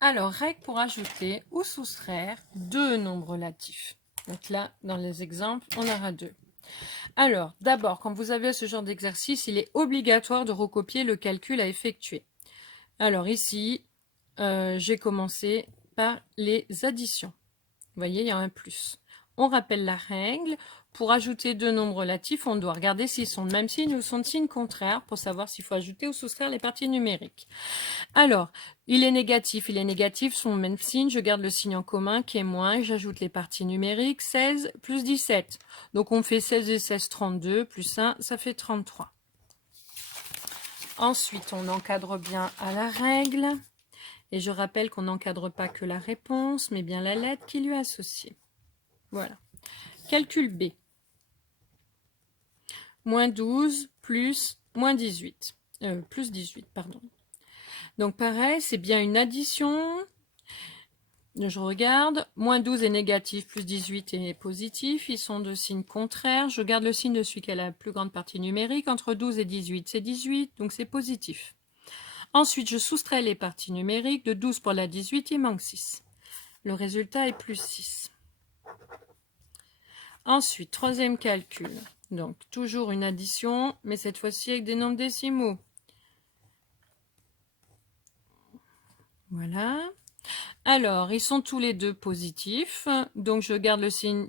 Alors, règle pour ajouter ou soustraire deux nombres relatifs. Donc là, dans les exemples, on aura deux. Alors, d'abord, quand vous avez ce genre d'exercice, il est obligatoire de recopier le calcul à effectuer. Alors ici, j'ai commencé par les additions. Vous voyez, il y a un plus. On rappelle la règle. Pour ajouter deux nombres relatifs, on doit regarder s'ils sont de même signe ou sont de signe contraire pour savoir s'il faut ajouter ou soustraire les parties numériques. Alors, il est négatif, sont de même signe, je garde le signe en commun qui est moins, et j'ajoute les parties numériques, 16 plus 17. Donc on fait 16 et 16, 32, plus 1, ça fait 33. Ensuite, on encadre bien à la règle. Et je rappelle qu'on n'encadre pas que la réponse, mais bien la lettre qui lui est associée. Voilà. Calcul B. Moins 12 plus moins 18. Plus 18, pardon. Donc pareil, c'est bien une addition. Je regarde. Moins 12 est négatif, plus 18 est positif. Ils sont de signes contraires. Je garde le signe de celui qui a la plus grande partie numérique. Entre 12 et 18, c'est 18, donc c'est positif. Ensuite, je soustrais les parties numériques. De 12 pour la 18, il manque 6. Le résultat est plus 6. Ensuite, troisième calcul. Donc, toujours une addition, mais cette fois-ci avec des nombres décimaux. Voilà. Alors, ils sont tous les deux positifs. Donc, je garde le signe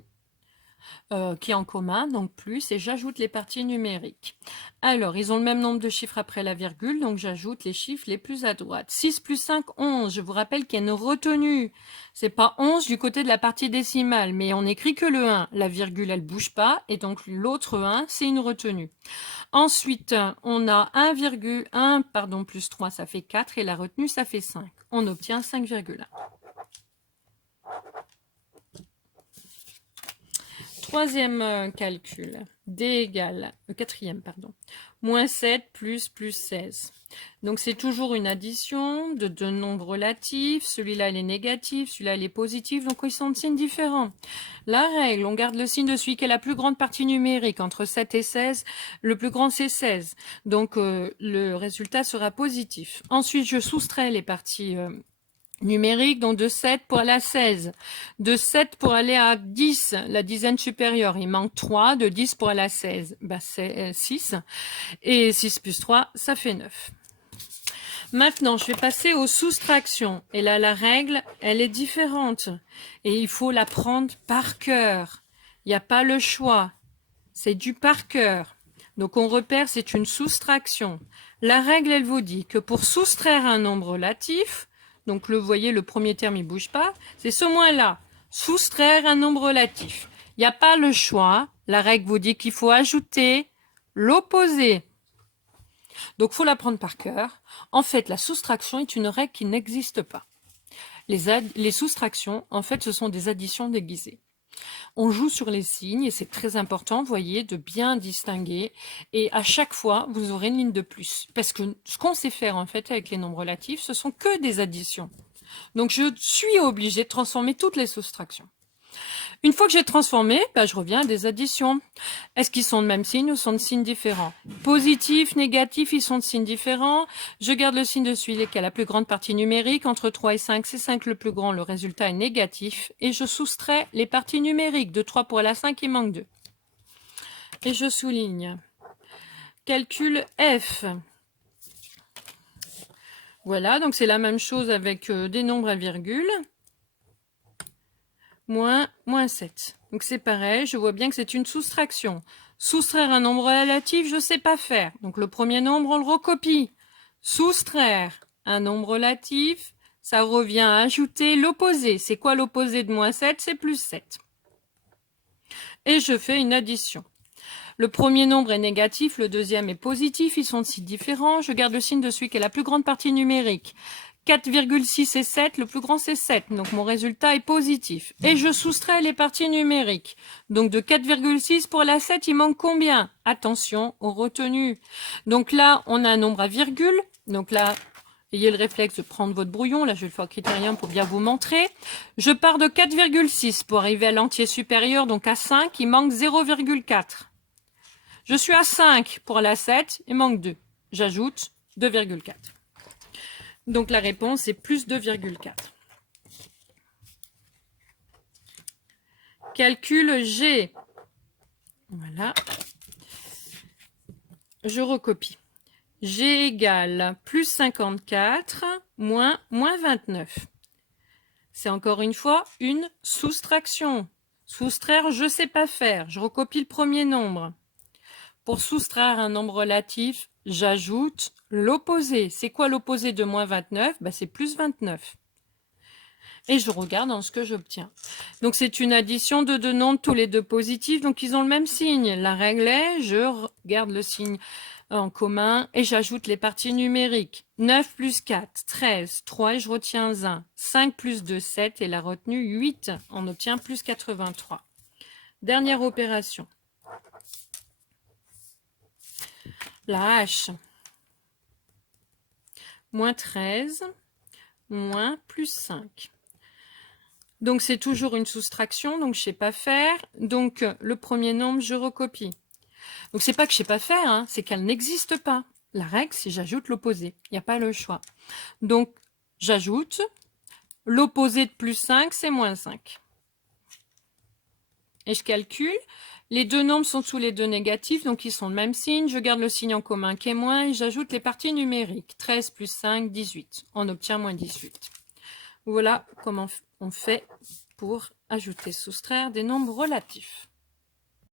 qui est en commun, donc plus, et j'ajoute les parties numériques. Alors, ils ont le même nombre de chiffres après la virgule, donc j'ajoute les chiffres les plus à droite. 6 plus 5, 11. Je vous rappelle qu'il y a une retenue. C'est pas 11 du côté de la partie décimale, mais on n'écrit que le 1. La virgule, elle bouge pas, et donc l'autre 1, c'est une retenue. Ensuite, on a 1,1, plus 3, ça fait 4, et la retenue, ça fait 5. On obtient 5,1. Troisième calcul, D égale, quatrième, pardon, moins 7 plus 16. Donc c'est toujours une addition de deux nombres relatifs. Celui-là, il est négatif, celui-là, il est positif, donc ils sont de signes différents. La règle, on garde le signe de celui qui est la plus grande partie numérique, entre 7 et 16, le plus grand c'est 16. Donc le résultat sera positif. Ensuite, je soustrais les parties numérique, donc de 7 pour aller à 16. De 7 pour aller à 10, la dizaine supérieure, il manque 3. De 10 pour aller à 16, c'est 6. Et 6 plus 3, ça fait 9. Maintenant, je vais passer aux soustractions. Et là, la règle, elle est différente. Et il faut la prendre par cœur. Il n'y a pas le choix. C'est du par cœur. Donc, on repère, c'est une soustraction. La règle, elle vous dit que pour soustraire un nombre relatif, donc, vous voyez, le premier terme, il bouge pas. C'est ce moins-là. Soustraire un nombre relatif. Il n'y a pas le choix. La règle vous dit qu'il faut ajouter l'opposé. Donc, il faut l'apprendre par cœur. En fait, la soustraction est une règle qui n'existe pas. Les soustractions, en fait, ce sont des additions déguisées. On joue sur les signes et c'est très important, vous voyez, de bien distinguer. Et à chaque fois, vous aurez une ligne de plus. Parce que ce qu'on sait faire, en fait, avec les nombres relatifs, ce sont que des additions. Donc, je suis obligée de transformer toutes les soustractions. Une fois que j'ai transformé, je reviens à des additions. Est-ce qu'ils sont de même signe ou sont de signes différents? Positif, négatif, ils sont de signes différents. Je garde le signe de celui qui a la plus grande partie numérique. Entre 3 et 5, c'est 5 le plus grand. Le résultat est négatif. Et je soustrais les parties numériques. De 3 pour aller à 5, il manque 2. Et je souligne. Calcul F. Voilà, donc c'est la même chose avec des nombres à virgule. Moins 7. Donc c'est pareil, je vois bien que c'est une soustraction. Soustraire un nombre relatif, je ne sais pas faire. Donc le premier nombre, on le recopie. Soustraire un nombre relatif, ça revient à ajouter l'opposé. C'est quoi l'opposé de moins 7? C'est plus 7. Et je fais une addition. Le premier nombre est négatif, le deuxième est positif, ils sont de signes différents. Je garde le signe de celui qui est la plus grande partie numérique. 4,6 et 7, le plus grand c'est 7, donc mon résultat est positif. Et je soustrais les parties numériques. Donc de 4,6 pour la 7, il manque combien? Attention aux retenues. Donc là, on a un nombre à virgule. Donc là, ayez le réflexe de prendre votre brouillon. Là, je vais le faire au critérium pour bien vous montrer. Je pars de 4,6 pour arriver à l'entier supérieur, donc à 5, il manque 0,4. Je suis à 5 pour la 7, il manque 2. J'ajoute 2,4. Donc la réponse est plus 2,4. Calcul G. Voilà. Je recopie. G égale plus 54 moins 29. C'est encore une fois une soustraction. Soustraire, je ne sais pas faire. Je recopie le premier nombre. Pour soustraire un nombre relatif, j'ajoute l'opposé. C'est quoi l'opposé de moins 29? C'est plus 29. Et je regarde dans ce que j'obtiens. Donc c'est une addition de deux nombres, tous les deux positifs, donc ils ont le même signe. La règle est, je regarde le signe en commun et j'ajoute les parties numériques. 9 plus 4, 13, 3 et je retiens 1. 5 plus 2, 7 et la retenue 8. On obtient plus 83. Dernière opération. La H. Moins 13, moins plus 5. Donc c'est toujours une soustraction, donc je ne sais pas faire. Donc le premier nombre, je recopie. Donc c'est pas que je ne sais pas faire, hein, c'est qu'elle n'existe pas. La règle, c'est j'ajoute l'opposé. Il n'y a pas le choix. Donc j'ajoute. L'opposé de plus 5, c'est moins 5. Et je calcule. Les deux nombres sont tous les deux négatifs, donc ils sont le même signe. Je garde le signe en commun qui est moins et j'ajoute les parties numériques. 13 plus 5, 18. On obtient moins 18. Voilà comment on fait pour ajouter, soustraire des nombres relatifs.